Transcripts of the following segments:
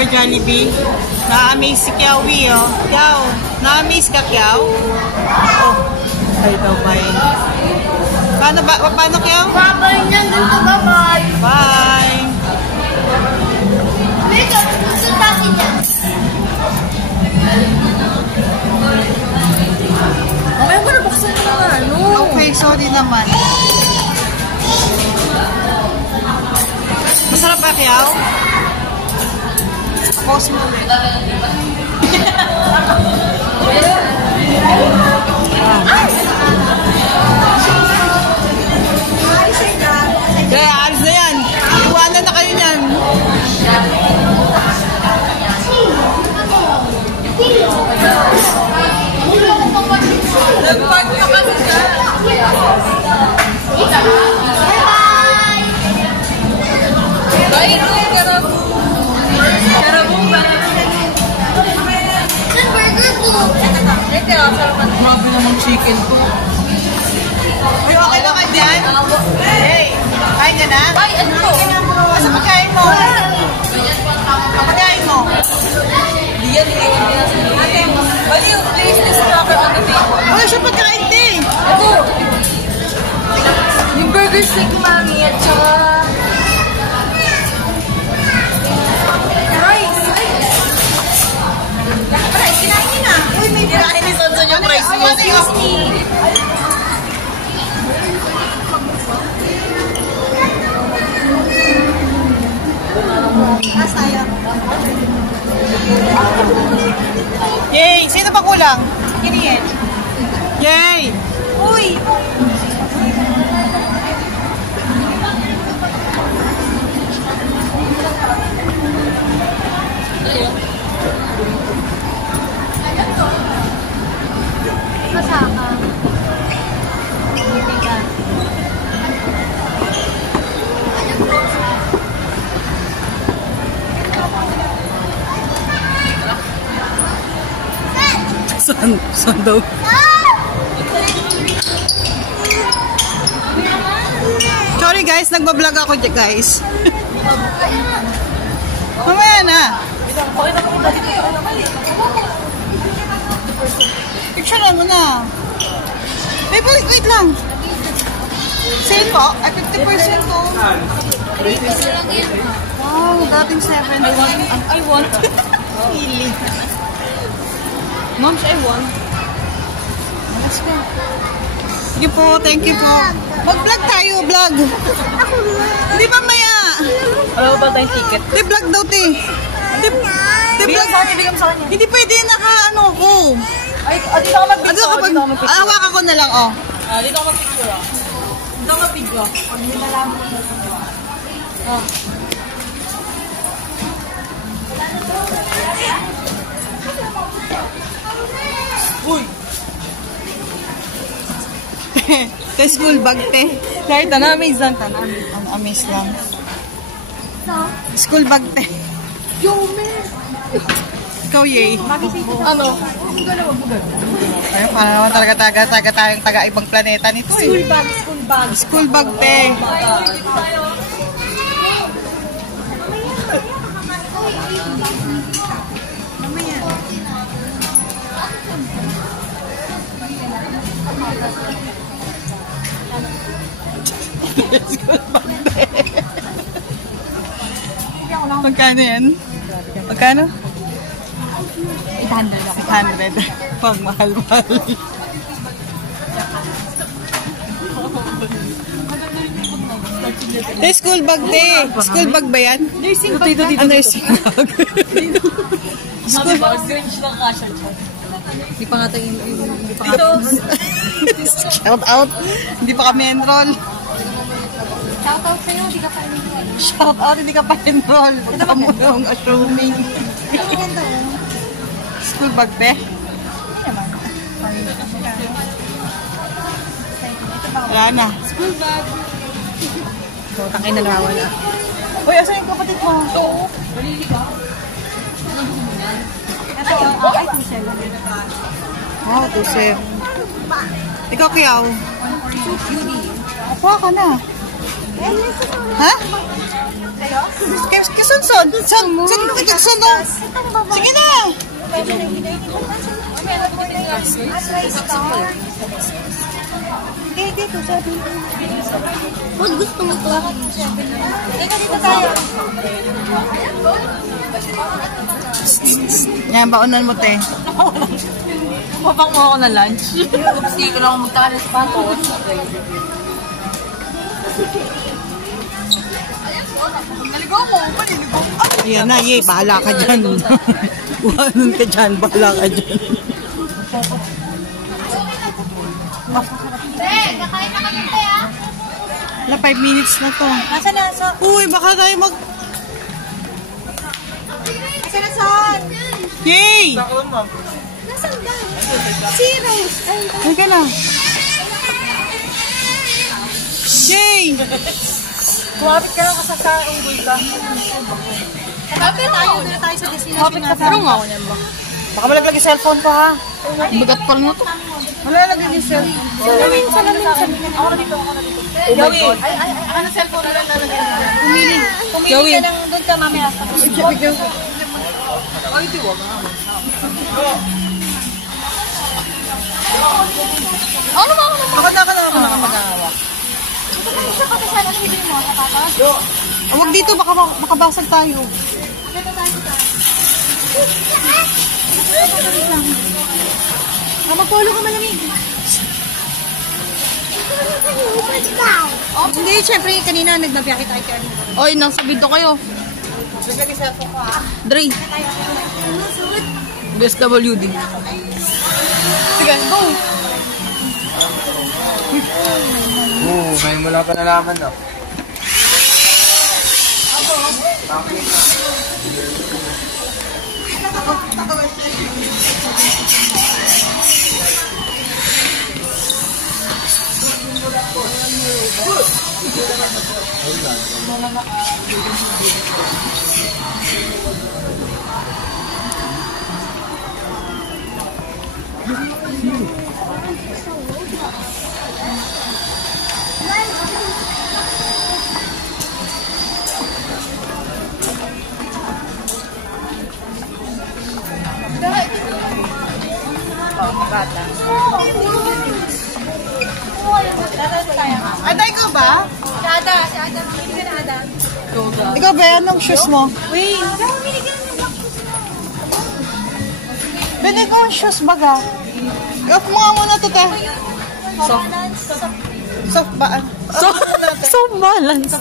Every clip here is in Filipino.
Forever Jollibee. Na-amaze si Kiawi, oh. Kiaw, na-amaze ka, Kiaw? Oh, ay daw, bye. Paano, Kiaw? Bye-bye na dito, bye-bye. Bye. May gusto natin yan. Mamaya mo na buksan mo naman, ano? Okay, sorry naman. Masarap ba, Kiaw? Pause mo ulit. Kaya, alis na yan. Iwanan na kayo niyan. Nag-park ka kasi siya. Bye! Karabong ba? Saan burger ko? Grabe namang chicken ko. Ay, okay na kayo dyan? Hey, kain ka na? Ay, ano to? Asa pagkain mo? Pagkain mo? Di yan, iwan niya sa ate. Bali yung place is cracker on the table. Wala siya pagkain, te. Ito. Yung burger stick, mami, at saka... rice. Rice, kinain niyo na. Uy, may kinain ni Sonson yung rice mo. Excuse me. Yay! Sino ba kulang? Kiniin. Yay! Uy! Kasama. Ibigan. Saan daw? Sorry guys, nagbablog ako dyan guys. Mamaya na. Picture mo na. Wait lang. Sale po? Ay, 50% to. Wow, dating 70. I want. Pili. Moms, I want. Let's go. Sige po, thank you po. Mag-vlog tayo, vlog. Hindi mamaya. Wala ba tayong ticket? Hindi vlog daw, te. Bigyan sa akin, bigyan sa kanya. Hindi pwede naka-ano ko. Ay, dito ako mag-picture. Dito ako mag-picture. Hawakan ko na lang, oh. Dito ako mag-picture. Dito ako mag-picture. Pag nilalaman ko na siya. Uy! Te, school bag, te. Kahit na-amaze lang. Na-amaze lang. School bag, te. Ikaw, yay. Ano? Ayun, paano naman talaga tayong taga-ibang planeta nito. School bag, school bag. School bag, te. Magkano yan? Magkano? 800 ako. 800. Pag mahal-mahal. School bag, te. School bag ba yan? Nursing bag. Ah, nursing bag. School bag. Grinch lang kasha dyan. Hindi pa nga tayo hindi pa nga. Shout out. Hindi pa kami enroll. Shoutout sa'yo, hindi ka pa enroll. Shout out, hindi ka pa enroll. Ito ka muna yung assuming. School bag, te. Wala na. School bag. So, tangin na nawala. Uy, asan yung kapatid mo? Ito. Malili ka? Ito, ay, 27. Wow, 27. Ikaw, Kiyaw. Kuha ka na. Ha? Kasunson. San ka tagsunod? Sige na. Dito, sabi. Kung gusto mo to. Dito tayo. Yan, baonan mo, te. Papang mo ako na lunch. Kasi ko lang magkalas pa to. Naligaw mo, maliligaw. Yan na, yay, bahala ka dyan. Buhanan ka dyan, bahala ka dyan. Kakain na kami tayo. Na 5 minutes na to. Nasaan na? So, Uy, baka tayo mag... nasaan na son? Yay! Nasaan ba? Si Rose. Ay, Ay ka na. Yay! Kumapit ka lang sa unggoy ka. kapit tayo. Doon na tayo sa destination natin. Pero nga ako niyan ba? Baka malaglag yung cellphone ko, ha? Bigat pa rin mo to. Malalaglag yung cellphone. Salamin. Ako na dito. Gawin. Ano cellphone na lang nalagyan? Pumili Gawin. ka ng doon ka mamaya. Ay, di wag. Ano ba? Ako na mag-aawa. Ito na siya kasi sana nabili mo. Sapatos. Huwag dito, baka makabasag tayo. Dito tayo. Magpolo ka malamig. Oh, hindi, syempre kanina nagbabiyahe tayo kaya. Oy, nasa video kayo. Dre. BSWD. Sige, go. Oo, ngayon mo lang pa nalaman, no? Aday ko ba? Si Ada. Mamili ka na Ada. Ikaw ba yan ng shoes mo? Wait. Mamili ka na black shoes mo. Bili ko ang shoes baga. Off mo nga muna to, te. Soft ba? Soft balance.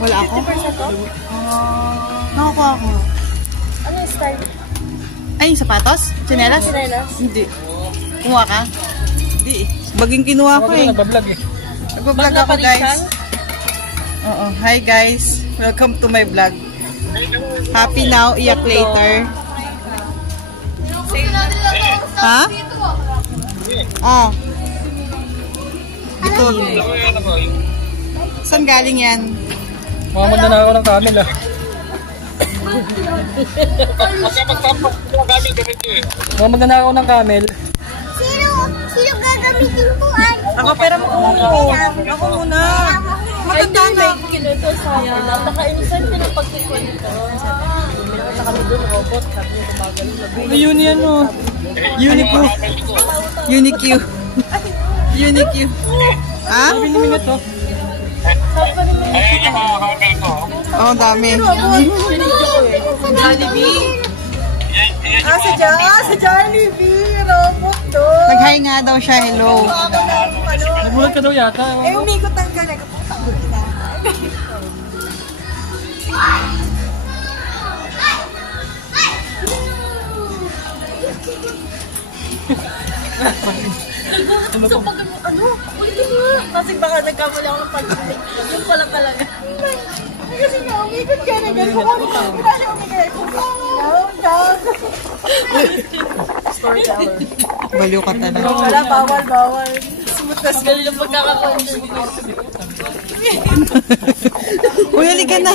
Wala ako. Nakakuha ako. Ano yung style? Ay, sapatos? Chinelas? Chinelas? Hindi. Kumuha ka? Hindi. Baging kinuha ko eh. Nagbablog eh. Nagbablog ako, guys. Oo. Hi, guys. Welcome to my vlog. Happy now, iyak later. Ha? Oh. Ito. Saan galing yan? Mamamad na ako ng camel, ah. Mamamad na ako ng camel. Sino gagamitin ko ay? Ako, pera mo ko. Ako muna. Matanda na. Kinuto sayang. Nakainusan ka ng pagkikwento. Meron na kami doon, robot. Sabi niya gumagano. Yun yan, oh. Uniq. Uniq. Uniq. Ha? Oh, dami. Jollibee. Sa Jollibee. Robot to. Nag-hi nga daw siya. Hello. Nagulat ka daw yata. Umikot ang galag. So pag ulitin mo. Kasi baka nagkamali ako ng pag-ulit. Yung pala talaga. Kasi nga, umikot ka na gano'n. Wala na umikot. Down. Storyteller. Baliw ka talaga. Wala, bawal. Ang galing yung pagkakakwento. Uy, halika na.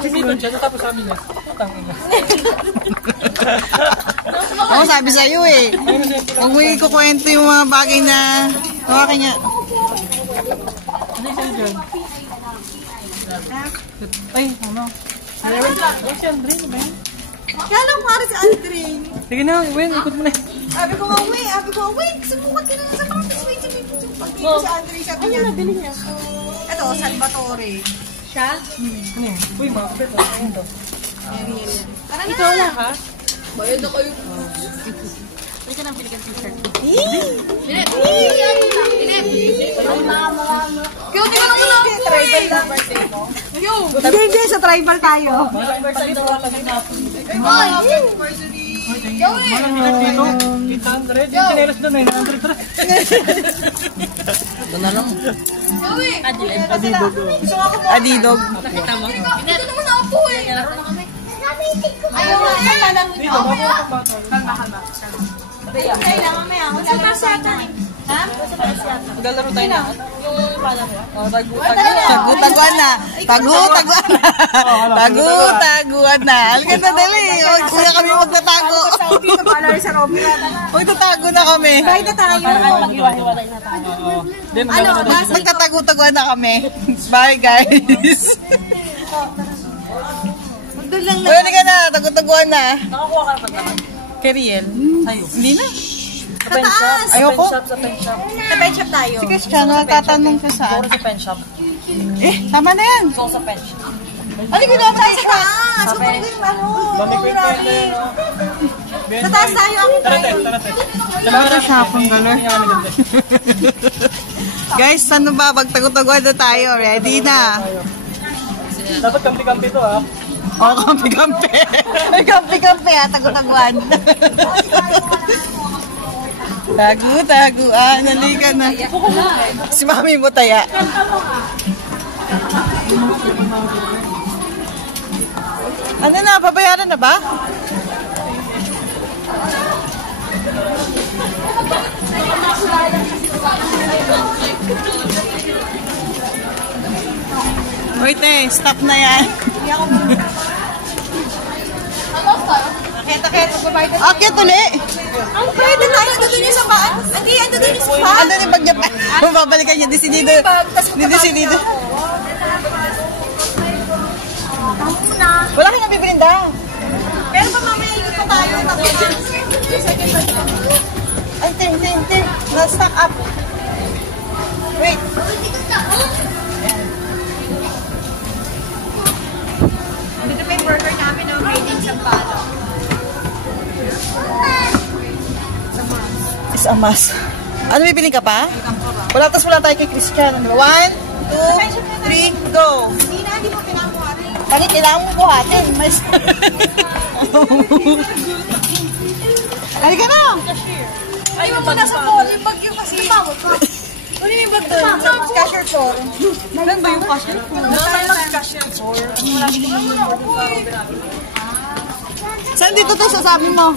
Kumikot siya, tapos sabi niya. Ako sabi sa'yo eh. Huwag mo ikukwento yung mga bagay na hawakin niya. Ano yung sa'yo dyan? Ay, ano? Si Andre, ano ba yun? Kaya lang pare si Andre. Sige na, Win, ikot mo na. Sabi ko nga, wait, sumukat ka na sa campus. Wait, pag dito si Andre, sabi niya. Ano nabili niya? Ito, Salvatore. Siya? Ano yun? Uy, mga kapit. Ano to? Tara na. Ikaw lang, ha? Bayad na kayo. Pwede ka nang bili ka ng t-shirt. Binet! Kaya tingnan mo na ako tribal number mo. Hindi, sa tribal tayo. Ay! Walang dito. 800. Yung chinelas doon, 900. Ito na lang. Adidog. Adidog. Nakita mo? Ito naman ako po eh. Laro na kami. Ayaw mo, kailangan mo. Dito, baka. Kailangan mo yan. Sa pasata. Ha? Galaro tayo na. Yung pala mo. Tagutaguan na. Tagutaguan na. Tagutaguan na. Halika na dali. Kuya kami magtatago. Dito pala sa Robby. Magtatago na kami. Kahit na tayo. Mag-iwa-hiwalay na tayo. Magtatago-taguan na kami. Bye guys. Doon lang Uy, halika na. Tagutaguan na. Nakakuha ka na ba? Keriel. Hindi na. sa taas. Ayoko. Sa pen shop. Sa pen shop tayo. Si Christian, natatanong ko saan. Puro sa pen shop. Tama na yan. So sa pen shop. Ano ko naman tayo sa taas? Kapag yung ano. Bamikwit pa yun eh, no? Sa taas tayo. Ako tayo. Tara sa hapong galor. Guys, ano ba? Magtago-taguan na tayo. Ready na. Dapat kampi-kampi to, ha? Oo, kampi-kampi. Kampi-kampi, ha? Tago-taguan. Tagu-taguan. Halika na. Si mami mo taya. Ano na? Babayaran na ba? Wait stop na yan. Akit uli. Ang pwede tayo. Ando dun yung sa baan. Hindi, ando dun yung sa baan. Ano yung bag niya pa? Mababalikan niya. Disidido. Disidido. Wala ka nang bibrinda. Pero pa mamaya ikot pa tayo. Ay, hindi. Na-stack up. Wait. Dito pa yung burger namin. Grading sa palo. Is a must. Ano bibili ka pa? Wala, tas wala tayo kay Christian. 1, 2, 3, go. Hindi mo pinakuha rin. Bakit kailangan mo buhatin? Mas... Halika na! Ayaw mo na sa mall. Yung bag yung kasi. Ano yung bag doon? Cashier floor. Saan ba yung cashier? Cashier floor. Saan dito to sasabi mo?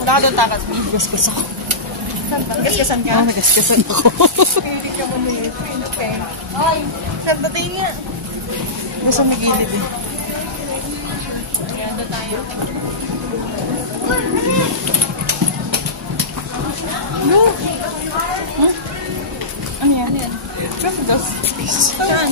Wala doon takas. Gasgas ako. Gaskasan ka? Oo, nagasgasan ako. Hindi ka mamili. Ay, saan tatay niya? Gusto may gilid eh. No! Huh? Ano yan? Gasgas. Saan?